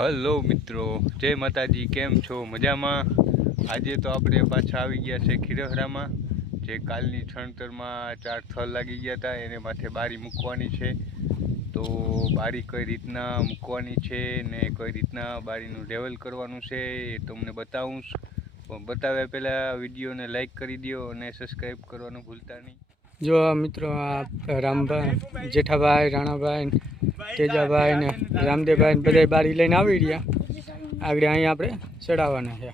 Hello મિત્રો, જય માતાજી। કેમ છો? મજામાં? આજે તો આપણે પાછા આવી ગયા છે ખીરહરામાં। જે કાલની છણતરમાં 4 થળ લાગી ગયા હતા એને માથે બારી મૂકવાની છે। તો બારી કઈ રીતના મૂકવાની છે ને કઈ રીતના બારીનું લેવલ કરવાનું છે એ તમને બતાવું। પણ બતાવ્યા પહેલાં વિડીયોને લાઈક કરી દો અને સબસ્ક્રાઈબ કરવાનું ભૂલતા નહીં। જો મિત્રો આ રામભાઈ, જેઠાભાઈ, રાણાભાઈ, તેજાભાઈ ને રામદેવભાઈ ને બધા બારી લઈને આવી રહ્યા। આગળ અહીંયા આપણે ચડાવવાના છે।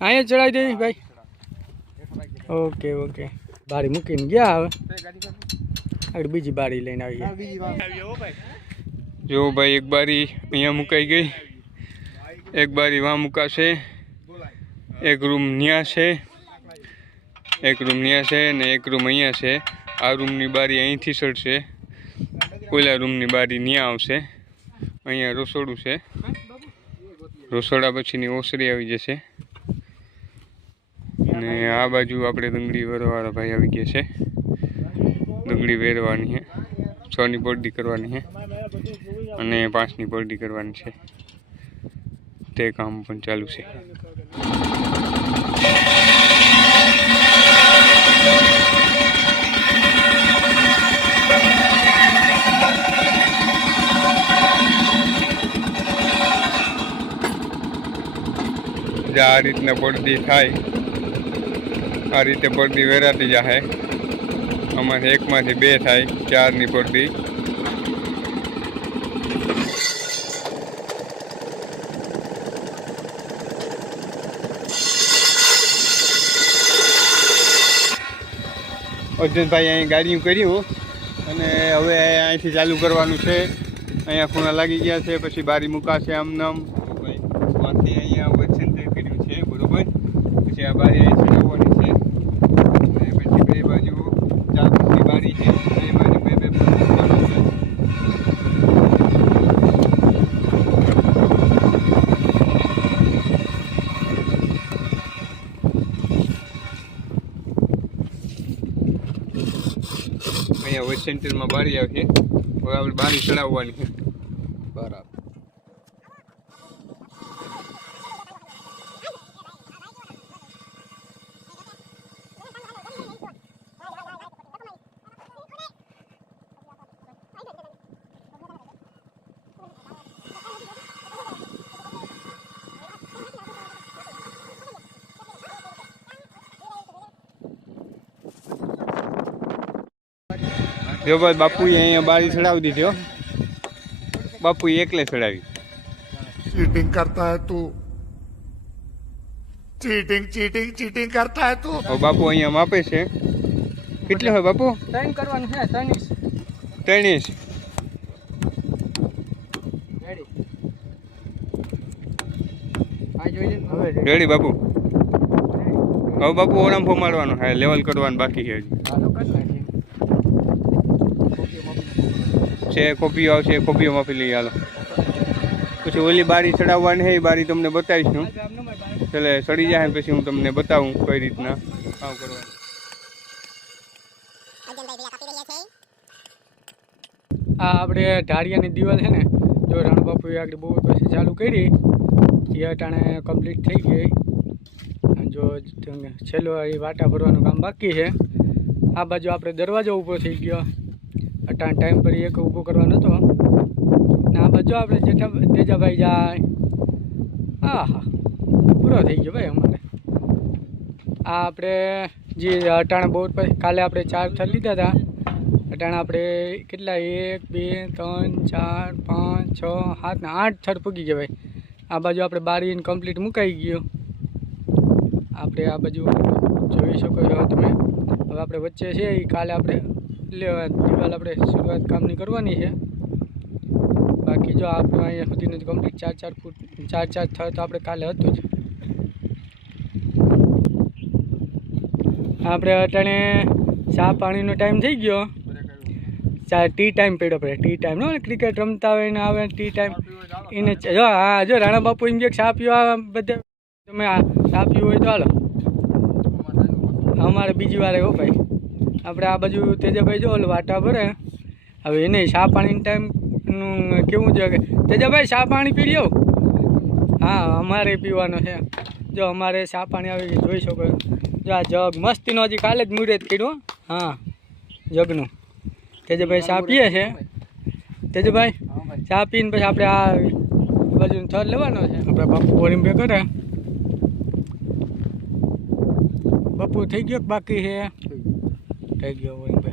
અહીંયા ચડાવી દેવી ભાઈ। ઓકે ઓકે, બારી મૂકીને ગયા। હવે આગળ બીજી બારી લઈને આવી ગયા। જો ભાઈ, એક બારી અહીંયા મુકાઈ ગઈ, એક બારી વहाँ મુકાશે, એક રૂમ ન્યા છે, એક રૂમ ન્યા છે ને એક રૂમ અહીંયા છે। આ રૂમની બારી અહીંથી ચડશે, ઓલા રૂમની બારી ન્યા આવશે। અહીંયા રસોડું છે, રસોડા પછીની ઓસરી આવી જશે અને આ બાજુ આપણે ડુંગળી વેરવાવાળા ભાઈ આવી ગયા છે। ડુંગળી વેરવાની છે, 6ની પડદી કરવાની છે અને 5ની પડદી કરવાની છે। તે કામ પણ ચાલુ છે। આ રીતના પડદી થાય, આ રીતે પડદી વેરાતી જાય। આમાંથી એકમાંથી 2 થાય, 4ની પડદી। અર્જુનભાઈ અહીં ગાડીયું કર્યું અને હવે અહીંથી ચાલુ કરવાનું છે। અહીંયા ખૂણા લાગી ગયા છે, પછી બારી મુકાશે આમ નામ। ત્યાંથી અહીંયા વચ્ચે કર્યું છે, બરોબર। પછી આ બારી અહીં ચડાવવાની છે અને પછી બે બાજુ 4 ફૂટની બારી છે, બે બાજુ 2 ફૂટ મૂકવાનું છે। અહીંયા વોઇસ સેન્ટરમાં બારી આવશે, હવે આપણે બારી ચડાવવાની છે, બરાબર। જો ભાઈ, બાપુએ અહીંયા બારી ચડાવી દીધી હો। બાપુએ એકલે ચડાવી। चीटिंग करता है तू, चीटिंग चीटिंग चीटिंग करता है तू। હવે બાપુ અહીંયા માપે છે। કેટલે હોય બાપુ? 3 કરવાનું છે, 3 ઇંચ। 3 ઇંચ રેડી બાપુ। હવે બાપુ ઓરામ ફોમાડવાનું છે, લેવલ કરવાનું બાકી છે હજી। છે કોપીઓ આવશે, કોપીઓ માપી લઈએ હાલો। પછી ઓલી બારી ચડાવવાની છે, એ બારી તમને બતાવીશ હું, એટલે ચડી જાય પછી હું તમને બતાવું કઈ રીતના કામ કરવાનું। આ આપણે ઢાળિયાની દિવાલ છે ને, જો રાણબાપુએ આગળ બહુ પછી ચાલુ કરી, એ અટાણે કમ્પ્લીટ થઈ ગઈ। જો છેલ્લો એ વાટા ભરવાનું કામ બાકી છે। આ બાજુ આપણે દરવાજો ઊભો થઈ ગયો, અટાણ ટાઈમ પર એક ઊભો કરવાનો હતો ને આ બાજુ આપણે તેજાભાઈ જાય। હા હા, પૂરો થઈ ગયો ભાઈ અમારે। આ આપણે જે અટાણે બહુ પછી કાલે આપણે 4 થળ લીધા હતા, અટાણે આપણે કેટલા 1 2 3 4 5 6 7 ને 8 થળ પૂગી ગયા ભાઈ। આ બાજુ આપણે બારીને કમ્પ્લીટ મુકાઈ ગયો। આપણે આ બાજુ જોઈ શકો છો તમે। હવે આપણે વચ્ચે છે એ કાલે આપણે લેવા દિવાલ આપણે શરૂઆત કામની કરવાની છે। બાકી જો આપણું અહીંયા સુધીનું કમ્પ્લીટ 4 ફૂટ 4 થળ તો આપણે કાલે હતું જ। આપણે અટાણે ચા પાણીનો ટાઈમ થઈ ગયો, ટી ટાઈમ પડ્યો આપણે। ટી ટાઈમ નો ક્રિકેટ રમતા હોય ને આવે ટી ટાઈમ એને જો હા જો રાણા બાપુ એમ કે ચા પીવા બધે તમે ચા પીવું હોય તો હાલો। અમારે બીજી વાર આવ્યો ભાઈ। આપણે આ બાજુ તેજાભાઈ જો ઓલો વાટા ભરે હવે એને ચા પાણીનો ટાઈમનું કેવું છે કે તેજાભાઈ ચા પાણી પી લ્યો. હા અમારે પીવાનો છે. જો અમારે ચા પાણી આવી જોઈ શકો. જો આ જગ મસ્તીનો હજી કાલે જ મુહૂર્ત કર્યું. હા જગનું તેજભાઈ ચા પીએ છે. તેજભાઈ ચા પીને પછી આપણે આ બાજુનો થર લેવાનો છે. આપણે બાપુ ઓરિંબે કરે. બાપુ થઈ ગયો બાકી છે? થઈ ગયો ઓરિંબે.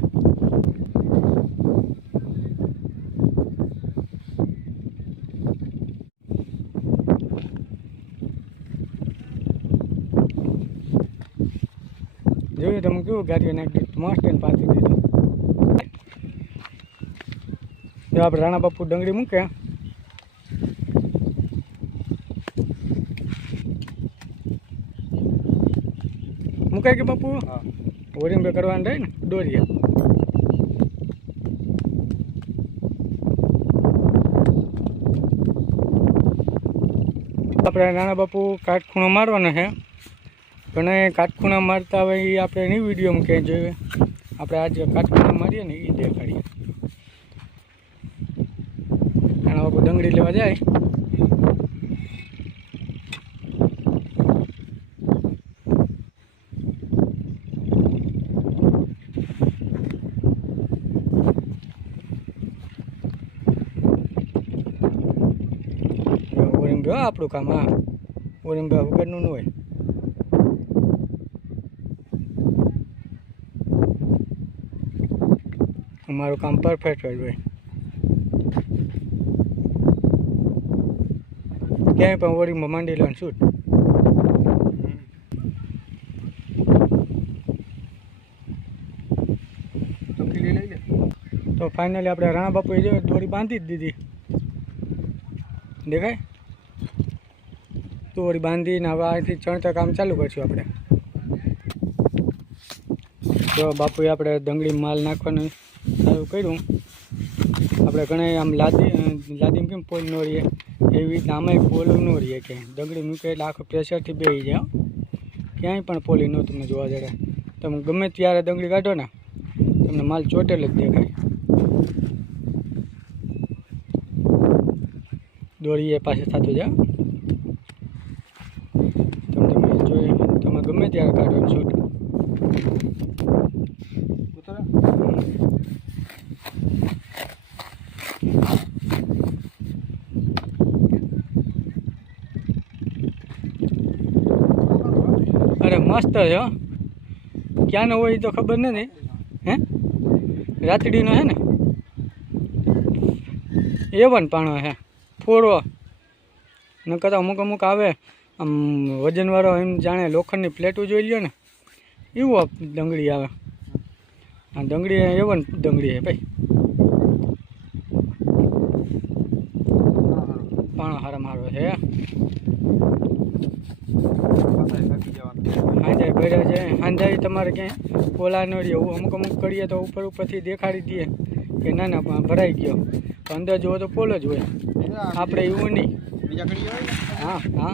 જોયું તમે કેવું ગાડીઓ નાખી મસ્ત એને પાછી દીધું. જો આપણે રાણા બાપુ ડંગળી મૂકે. મુકાય કે બાપુ? ઓરિંબે કરવાનું થાય ને દોરીએ. આપણે નાના બાપુ કાટખૂણો મારવાનો છે. ઘણા કાટખૂણા મારતા હોય એ આપણે એની વિડીયોમાં ક્યાંય જોઈએ. આપણે આજે કાટખૂણા મારીએ ને એ દેખાડીએ. નાના બાપુ ડંગળી લેવા જાય. ઓરિંબે આપણું કામ. હા ઓરિંબે વગરનું ન હોય. અમારું કામ પરફેક્ટ હોય ભાઈ. ક્યાંય પણ ઓરિંગમાં માંડી લેવાનું શૂટ. તો ફાઇનલી આપણે રાણા બાપુએ જો દોરી બાંધી જ દીધી. દેખાય દોરી બાંધીને હવે અહીંથી ચણતર કામ ચાલુ કરશું આપણે. જો બાપુએ આપણે ડંગળી માલ નાખવાનું ચાલુ કર્યું. આપણે ઘણા આમ લાદીમાં કેમ પોલ ન રહીએ એવી રીતના આમાંય પોલું ન રહીએ. ક્યાંય ડંગળી મૂકે એટલે આખો પ્રેશરથી બેસી જાય. ક્યાંય પણ પોલી ન તમને જોવા જડે. તમે ગમે ત્યારે ડંગળી કાઢો ને તમને માલ ચોટેલ જ દેખાય. દોરીએ પાસે થતું જાય. તમે જોઈએ તમે ગમે ત્યારે કાઢવાનું શૂટ. અરે મસ્ત છે હો. ક્યાંનો હોય એ તો ખબર નથી. હે રાતડીનો છે ને એવન પાણો છે ફોડો. નકર અમુક અમુક આવે આમ વજનવાળો એમ જાણે લોખંડની પ્લેટો જોઈ લ્યો ને એવું ડંગળી આવે. આ ડંગળી એવન ડંગળી છે ભાઈ. પાણો હારા મારો છે. હાંજાઈ ભર્યા છે. હાંજાઈ તમારે ક્યાંય પોલા ન રહે એવું અમુક અમુક કરીએ તો ઉપર ઉપરથી દેખાડી દઈએ કે ના ના ભરાઈ ગયો. તો અંદર જુઓ તો પોલો જ હોય. આપણે એવું નહીં. હા હા હા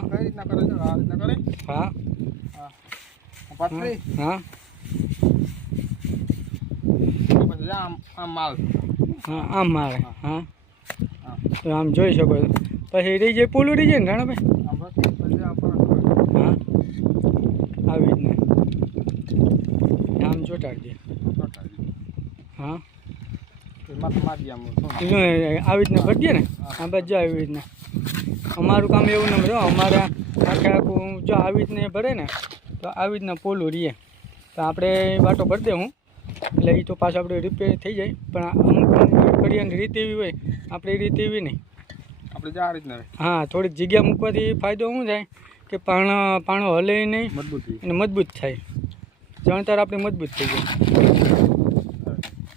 હા હા આમ મારે. હા તો આમ જોઈ શકો છો. પછી રહી જાય પોલું રહી જાય ને રાણાભાઈ. હા આવી રીતના આમ ચોટાડી દે. હા આવી રીતના ભરી દે ને. આ બસ જો આવી રીતના. અમારું કામ એવું ન મળે. અમારે આખે આખું જો આવી રીતના ભરે ને તો આવી રીતના પોલું રહીએ તો આપણે વાટો ભરી દે હું એટલે એ તો પાછું આપણે રિપેર થઈ જાય. પણ અમુક કડિયાની રીત એવી હોય આપણે એ રીત એવી નહીં. આપણે જ આ રીતના. હા થોડીક જગ્યા મૂકવાથી ફાયદો શું થાય કે પાણો હલે નહીં અને મજબૂત થાય. ચણતર આપણે મજબૂત થઈ જાય.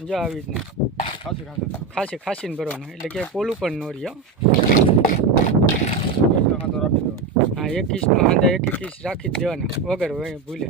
જો આવી રીતના ખાસીને ભરવાનું એટલે કે પોલું પણ ન રહે. હા 21નો હાંધા 21 રાખી જ દેવાના વગર ભૂલે.